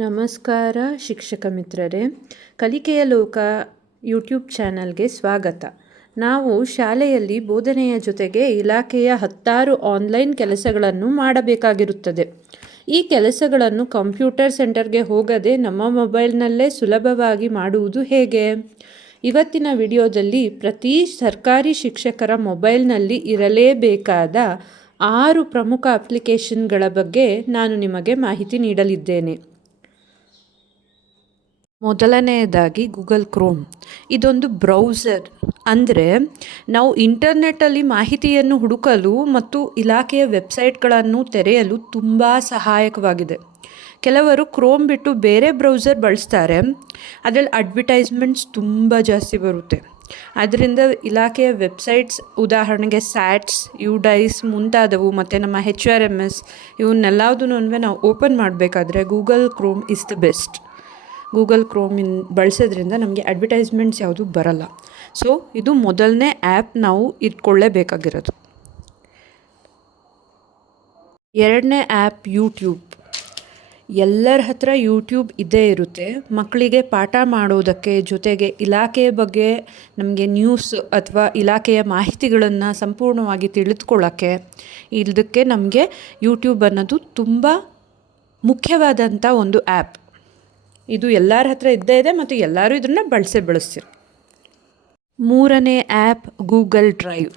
ನಮಸ್ಕಾರ ಶಿಕ್ಷಕ ಮಿತ್ರರೇ, ಕಲಿಕೆಯ ಲೋಕ ಯೂಟ್ಯೂಬ್ ಚಾನಲ್ಗೆ ಸ್ವಾಗತ. ನಾವು ಶಾಲೆಯಲ್ಲಿ ಬೋಧನೆಯ ಜೊತೆಗೆ ಇಲಾಖೆಯ 10 ಆನ್ಲೈನ್ ಕೆಲಸಗಳನ್ನು ಮಾಡಬೇಕಾಗಿರುತ್ತದೆ. ಈ ಕೆಲಸಗಳನ್ನು ಕಂಪ್ಯೂಟರ್ ಸೆಂಟರ್ಗೆ ಹೋಗದೆ ನಮ್ಮ ಮೊಬೈಲ್ನಲ್ಲೇ ಸುಲಭವಾಗಿ ಮಾಡುವುದು ಹೇಗೆ? ಇವತ್ತಿನ ವಿಡಿಯೋದಲ್ಲಿ ಪ್ರತಿ ಸರ್ಕಾರಿ ಶಿಕ್ಷಕರ ಮೊಬೈಲ್ನಲ್ಲಿ ಇರಲೇಬೇಕಾದ 6 ಪ್ರಮುಖ ಅಪ್ಲಿಕೇಶನ್ಗಳ ಬಗ್ಗೆ ನಾನು ನಿಮಗೆ ಮಾಹಿತಿ ನೀಡಲಿದ್ದೇನೆ. ಮೊದಲನೆಯದಾಗಿ ಗೂಗಲ್ ಕ್ರೋಮ್. ಇದೊಂದು ಬ್ರೌಸರ್, ಅಂದರೆ ನಾವು ಇಂಟರ್ನೆಟ್ಟಲ್ಲಿ ಮಾಹಿತಿಯನ್ನು ಹುಡುಕಲು ಮತ್ತು ಇಲಾಖೆಯ ವೆಬ್ಸೈಟ್ಗಳನ್ನು ತೆರೆಯಲು ತುಂಬ ಸಹಾಯಕವಾಗಿದೆ. ಕೆಲವರು ಕ್ರೋಮ್ ಬಿಟ್ಟು ಬೇರೆ ಬ್ರೌಸರ್ ಬಳಸ್ತಾರೆ. ಅದರಲ್ಲಿ ಅಡ್ವರ್ಟೈಸ್ಮೆಂಟ್ಸ್ ತುಂಬ ಜಾಸ್ತಿ ಬರುತ್ತೆ. ಅದರಿಂದ ಇಲಾಖೆಯ ವೆಬ್ಸೈಟ್ಸ್, ಉದಾಹರಣೆಗೆ ಸ್ಯಾಟ್ಸ್, ಯುಡೈಸ್ ಮುಂತಾದವು ಮತ್ತು ನಮ್ಮ HRMS ಇವನ್ನೆಲ್ಲದನ್ನೂ ನಾವು ಓಪನ್ ಮಾಡಬೇಕಾದ್ರೆ Google Chrome is the best. Google ಕ್ರೋಮಿನ್ ಬಳಸೋದ್ರಿಂದ ನಮಗೆ ಅಡ್ವರ್ಟೈಸ್ಮೆಂಟ್ಸ್ ಯಾವುದು ಬರಲ್ಲ. ಸೊ ಇದು ಮೊದಲನೇ ಆ್ಯಪ್ ನಾವು ಇಟ್ಕೊಳ್ಳೇಬೇಕಾಗಿರೋದು. ಎರಡನೇ ಆ್ಯಪ್ ಯೂಟ್ಯೂಬ್. ಎಲ್ಲರ ಹತ್ರ ಯೂಟ್ಯೂಬ್ ಇದ್ದೇ ಇರುತ್ತೆ. ಮಕ್ಕಳಿಗೆ ಪಾಠ ಮಾಡೋದಕ್ಕೆ, ಜೊತೆಗೆ ಇಲಾಖೆಯ ಬಗ್ಗೆ ನಮಗೆ ನ್ಯೂಸ್ ಅಥವಾ ಇಲಾಖೆಯ ಮಾಹಿತಿಗಳನ್ನು ಸಂಪೂರ್ಣವಾಗಿ ತಿಳಿದುಕೊಳ್ಳೋಕ್ಕೆ ಇದಕ್ಕೆ ನಮಗೆ ಯೂಟ್ಯೂಬ್ ಅನ್ನೋದು ತುಂಬ ಮುಖ್ಯವಾದಂಥ ಒಂದು ಆ್ಯಪ್. ಇದು ಎಲ್ಲರ ಹತ್ರ ಇದ್ದೇ ಇದೆ ಮತ್ತು ಎಲ್ಲರೂ ಇದನ್ನು ಬಳಸ್ತೀರಿ. ಮೂರನೇ app Google drive.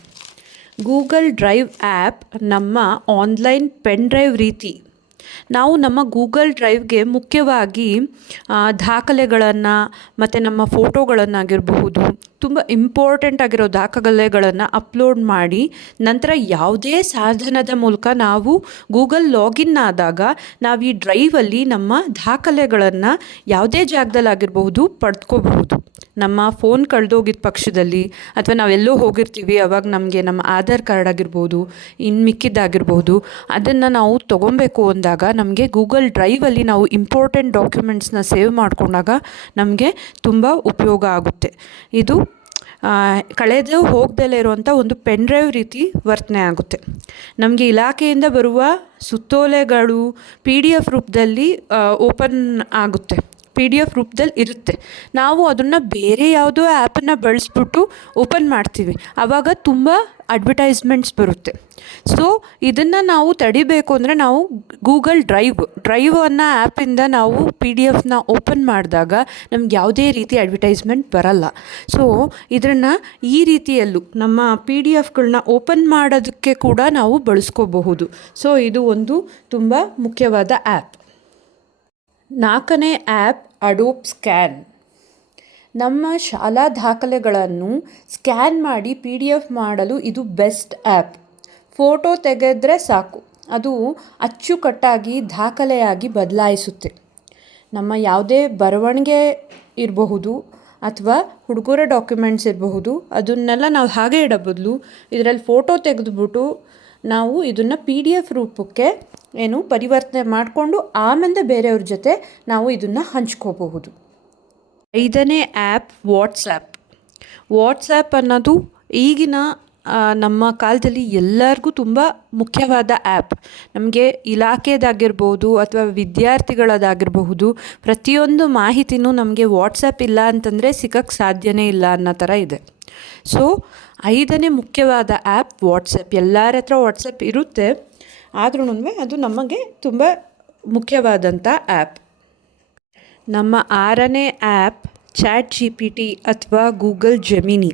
Google drive app ನಮ್ಮ ಆನ್ಲೈನ್ ಪೆನ್ ಡ್ರೈವ್ ರೀತಿ. ನಾವು ನಮ್ಮ ಗೂಗಲ್ ಡ್ರೈವ್ಗೆ ಮುಖ್ಯವಾಗಿ ದಾಖಲೆಗಳನ್ನು ಮತ್ತು ನಮ್ಮ ಫೋಟೋಗಳನ್ನಾಗಿರಬಹುದು, ತುಂಬ ಇಂಪಾರ್ಟೆಂಟ್ ಆಗಿರೋ ದಾಖಲೆಗಳನ್ನು ಅಪ್ಲೋಡ್ ಮಾಡಿ ನಂತರ ಯಾವುದೇ ಸಾಧನದ ಮೂಲಕ ನಾವು ಗೂಗಲ್ ಲಾಗಿನ್ ಆದಾಗ ನಾವು ಈ ಡ್ರೈವಲ್ಲಿ ನಮ್ಮ ದಾಖಲೆಗಳನ್ನು ಯಾವುದೇ ಜಾಗದಲ್ಲಾಗಿರಬಹುದು ಪಡೆದುಕೋಬಹುದು. ನಮ್ಮ ಫೋನ್ ಕಳೆದೋಗಿದ್ದ ಪಕ್ಷದಲ್ಲಿ ಅಥವಾ ನಾವೆಲ್ಲೋ ಹೋಗಿರ್ತೀವಿ, ಅವಾಗ ನಮಗೆ ನಮ್ಮ ಆಧಾರ್ ಕಾರ್ಡ್ ಆಗಿರ್ಬೋದು, ಇನ್ನು ಮಿಕ್ಕಿದ್ದಾಗಿರ್ಬೋದು, ಅದನ್ನು ನಾವು ತೊಗೊಬೇಕು ಅಂದಾಗ ನಮಗೆ ಗೂಗಲ್ ಡ್ರೈವಲ್ಲಿ ನಾವು ಇಂಪಾರ್ಟೆಂಟ್ ಡಾಕ್ಯುಮೆಂಟ್ಸ್ನ ಸೇವ್ ಮಾಡಿಕೊಂಡಾಗ ನಮಗೆ ತುಂಬ ಉಪಯೋಗ ಆಗುತ್ತೆ. ಇದು ಕಳೆದು ಹೋಗ್ದಲೇ ಇರುವಂಥ ಒಂದು ಪೆನ್ ಡ್ರೈವ್ ರೀತಿ ವರ್ತನೆ ಆಗುತ್ತೆ. ನಮಗೆ ಇಲಾಖೆಯಿಂದ ಬರುವ ಸುತ್ತೋಲೆಗಳು PDF ರೂಪದಲ್ಲಿ ಓಪನ್ ಆಗುತ್ತೆ, PDF ರೂಪದಲ್ಲಿ ಇರುತ್ತೆ. ನಾವು ಅದನ್ನು ಬೇರೆ ಯಾವುದೋ ಆ್ಯಪನ್ನು ಬಳಸ್ಬಿಟ್ಟು ಓಪನ್ ಮಾಡ್ತೀವಿ, ಆವಾಗ ತುಂಬ ಅಡ್ವರ್ಟೈಸ್ಮೆಂಟ್ಸ್ ಬರುತ್ತೆ. ಸೊ ಇದನ್ನು ನಾವು ತಡಿಬೇಕು ಅಂದರೆ ನಾವು ಗೂಗಲ್ ಡ್ರೈವ್ ಅನ್ನೋ ಆ್ಯಪಿಂದ ನಾವು PDFನ ಓಪನ್ ಮಾಡಿದಾಗ ನಮ್ಗೆ ಯಾವುದೇ ರೀತಿ ಅಡ್ವರ್ಟೈಸ್ಮೆಂಟ್ ಬರಲ್ಲ. ಸೊ ಇದನ್ನು ಈ ರೀತಿಯಲ್ಲೂ ನಮ್ಮ PDFಗಳನ್ನ ಓಪನ್ ಮಾಡೋದಕ್ಕೆ ಕೂಡ ನಾವು ಬಳಸ್ಕೋಬಹುದು. ಸೊ ಇದು ಒಂದು ತುಂಬ ಮುಖ್ಯವಾದ ಆ್ಯಪ್. ನಾಲ್ಕನೇ ಆ್ಯಪ್ ಅಡೋಬ್ ಸ್ಕ್ಯಾನ್. ನಮ್ಮ ಶಾಲಾ ದಾಖಲೆಗಳನ್ನು ಸ್ಕ್ಯಾನ್ ಮಾಡಿ PDF ಮಾಡಲು ಇದು ಬೆಸ್ಟ್ ಆ್ಯಪ್. ಫೋಟೋ ತೆಗೆದ್ರೆ ಸಾಕು, ಅದು ಅಚ್ಚುಕಟ್ಟಾಗಿ ದಾಖಲೆಯಾಗಿ ಬದಲಾಯಿಸುತ್ತೆ. ನಮ್ಮ ಯಾವುದೇ ಬರವಣಿಗೆ ಇರಬಹುದು ಅಥವಾ ಹುಡುಗರ ಡಾಕ್ಯುಮೆಂಟ್ಸ್ ಇರಬಹುದು, ಅದನ್ನೆಲ್ಲ ನಾವು ಹಾಗೆ ಇಡೋ ಬದಲು ಇದರಲ್ಲಿ ಫೋಟೋ ತೆಗೆದುಬಿಟ್ಟು ನಾವು ಇದನ್ನು PDF ರೂಪಕ್ಕೆ ಪರಿವರ್ತನೆ ಮಾಡಿಕೊಂಡು ಆಮೇಲೆ ಬೇರೆಯವ್ರ ಜೊತೆ ನಾವು ಇದನ್ನು ಹಂಚ್ಕೋಬಹುದು. ಐದನೇ ಆ್ಯಪ್ ವಾಟ್ಸ್ಯಾಪ್ ಅನ್ನೋದು ಈಗಿನ ನಮ್ಮ ಕಾಲದಲ್ಲಿ ಎಲ್ಲರಿಗೂ ತುಂಬ ಮುಖ್ಯವಾದ ಆ್ಯಪ್. ನಮಗೆ ಇಲಾಖೆದಾಗಿರ್ಬೋದು ಅಥವಾ ವಿದ್ಯಾರ್ಥಿಗಳದಾಗಿರಬಹುದು, ಪ್ರತಿಯೊಂದು ಮಾಹಿತಿನೂ ನಮಗೆ ವಾಟ್ಸಪ್ ಇಲ್ಲ ಅಂತಂದರೆ ಸಿಗೋಕ್ಕೆ ಸಾಧ್ಯನೇ ಇಲ್ಲ ಅನ್ನೋ ಥರ ಇದೆ. ಸೊ ಐದನೇ ಮುಖ್ಯವಾದ ಆ್ಯಪ್ ವಾಟ್ಸಪ್. ಎಲ್ಲರ ಹತ್ರ ವಾಟ್ಸಪ್ ಇರುತ್ತೆ, ಆದ್ರೂ ಅದು ನಮಗೆ ತುಂಬ ಮುಖ್ಯವಾದಂಥ ಆ್ಯಪ್. ನಮ್ಮ ಆರನೇ ಆ್ಯಪ್ ChatGPT ಅಥವಾ ಗೂಗಲ್ ಜೆಮಿನಿ.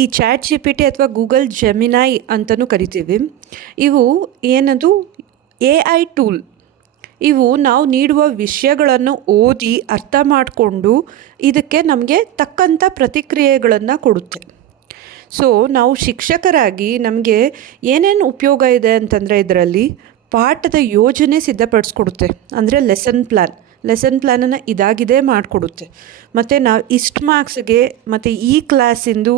ಈ ChatGPT ಅಥವಾ ಗೂಗಲ್ ಜೆಮಿನೈ ಅಂತಲೂ ಕರಿತೀವಿ. ಇವು AI ಟೂಲ್. ಇವು ನಾವು ನೀಡುವ ವಿಷಯಗಳನ್ನು ಓದಿ ಅರ್ಥ ಮಾಡಿಕೊಂಡು ಇದಕ್ಕೆ ನಮಗೆ ತಕ್ಕಂಥ ಪ್ರತಿಕ್ರಿಯೆಗಳನ್ನು ಕೊಡುತ್ತೆ. ಸೊ ನಾವು ಶಿಕ್ಷಕರಾಗಿ ನಮಗೆ ಏನೇನು ಉಪಯೋಗ ಇದೆ ಅಂತಂದರೆ ಇದರಲ್ಲಿ ಪಾಠದ ಯೋಜನೆ ಸಿದ್ಧಪಡಿಸ್ಕೊಡುತ್ತೆ. ಅಂದರೆ ಲೆಸನ್ ಪ್ಲ್ಯಾನನ್ನು ಇದಾಗಿದೆ ಮಾಡಿಕೊಡುತ್ತೆ. ಮತ್ತು ನಾವು ಇಷ್ಟು ಮಾರ್ಕ್ಸ್ಗೆ ಮತ್ತು ಈ ಕ್ಲಾಸಿಂದು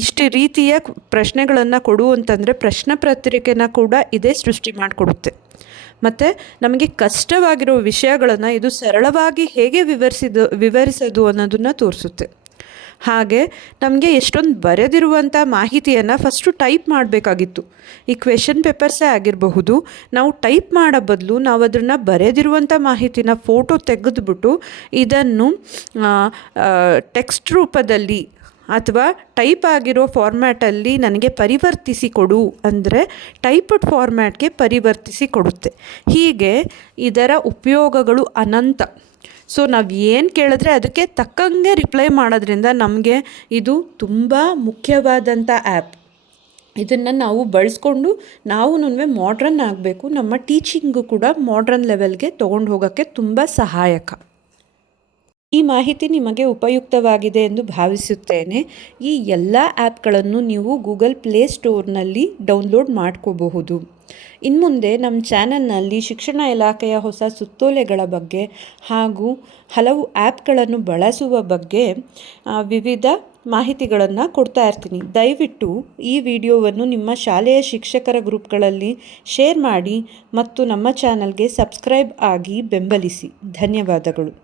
ಇಷ್ಟು ರೀತಿಯ ಪ್ರಶ್ನೆಗಳನ್ನು ಕೊಡು ಅಂತಂದರೆ ಪ್ರಶ್ನೆ ಪತ್ರಿಕೆನ ಕೂಡ ಇದೇ ಸೃಷ್ಟಿ ಮಾಡಿಕೊಡುತ್ತೆ. ಮತ್ತು ನಮಗೆ ಕಷ್ಟವಾಗಿರೋ ವಿಷಯಗಳನ್ನು ಇದು ಸರಳವಾಗಿ ಹೇಗೆ ವಿವರಿಸೋದು ಅನ್ನೋದನ್ನು ತೋರಿಸುತ್ತೆ. ಹಾಗೆ ನಮಗೆ ಎಷ್ಟೊಂದು ಬರೆದಿರುವಂಥ ಮಾಹಿತಿಯನ್ನು ಫಸ್ಟು ಟೈಪ್ ಮಾಡಬೇಕಾಗಿತ್ತು. ಈ ಕ್ವೆಶನ್ ಪೇಪರ್ಸೇ ಆಗಿರಬಹುದು, ನಾವು ಟೈಪ್ ಮಾಡೋ ಬದಲು ನಾವು ಅದನ್ನು ಬರೆದಿರುವಂಥ ಮಾಹಿತಿನ ಫೋಟೋ ತೆಗೆದುಬಿಟ್ಟು ಇದನ್ನು ಟೆಕ್ಸ್ಟ್ ರೂಪದಲ್ಲಿ ಅಥವಾ ಟೈಪ್ ಆಗಿರೋ ಫಾರ್ಮ್ಯಾಟಲ್ಲಿ ನನಗೆ ಪರಿವರ್ತಿಸಿ ಕೊಡು ಅಂದರೆ ಟೈಪ್ಡ್ ಫಾರ್ಮ್ಯಾಟ್ಗೆ ಪರಿವರ್ತಿಸಿ ಕೊಡುತ್ತೆ. ಹೀಗೆ ಇದರ ಉಪಯೋಗಗಳು ಅನಂತ. ಸೊ ನಾವು ಏನು ಕೇಳಿದ್ರೆ ಅದಕ್ಕೆ ತಕ್ಕಂಗೆ ರಿಪ್ಲೈ ಮಾಡೋದ್ರಿಂದ ನಮಗೆ ಇದು ತುಂಬ ಮುಖ್ಯವಾದಂಥ ಆ್ಯಪ್. ಇದನ್ನು ನಾವು ಬಳಸ್ಕೊಂಡು ನಾವು ಮಾಡ್ರನ್ ಆಗಬೇಕು. ನಮ್ಮ ಟೀಚಿಂಗು ಕೂಡ ಮಾಡ್ರನ್ ಲೆವೆಲ್ಗೆ ತೊಗೊಂಡು ಹೋಗೋಕ್ಕೆ ತುಂಬ ಸಹಾಯಕ. ಈ ಮಾಹಿತಿ ನಿಮಗೆ ಉಪಯುಕ್ತವಾಗಿದೆ ಎಂದು ಭಾವಿಸುತ್ತೇನೆ. ಈ ಎಲ್ಲ ಆ್ಯಪ್ಗಳನ್ನು ನೀವು ಗೂಗಲ್ ಪ್ಲೇಸ್ಟೋರ್ನಲ್ಲಿ ಡೌನ್ಲೋಡ್ ಮಾಡ್ಕೋಬಹುದು. ಇನ್ನು ಮುಂದೆ ನಮ್ಮ ಚಾನಲ್ನಲ್ಲಿ ಶಿಕ್ಷಣ ಇಲಾಖೆಯ ಹೊಸ ಸುತ್ತೋಲೆಗಳ ಬಗ್ಗೆ ಹಾಗೂ ಹಲವು ಆ್ಯಪ್ಗಳನ್ನು ಬಳಸುವ ಬಗ್ಗೆ ವಿವಿಧ ಮಾಹಿತಿಗಳನ್ನು ಕೊಡ್ತಾ ಇರ್ತೀನಿ. ದಯವಿಟ್ಟು ಈ ವಿಡಿಯೋವನ್ನು ನಿಮ್ಮ ಶಾಲೆಯ ಶಿಕ್ಷಕರ ಗ್ರೂಪ್ಗಳಲ್ಲಿ ಶೇರ್ ಮಾಡಿ ಮತ್ತು ನಮ್ಮ ಚಾನಲ್ಗೆ ಸಬ್ಸ್ಕ್ರೈಬ್ ಆಗಿ ಬೆಂಬಲಿಸಿ. ಧನ್ಯವಾದಗಳು.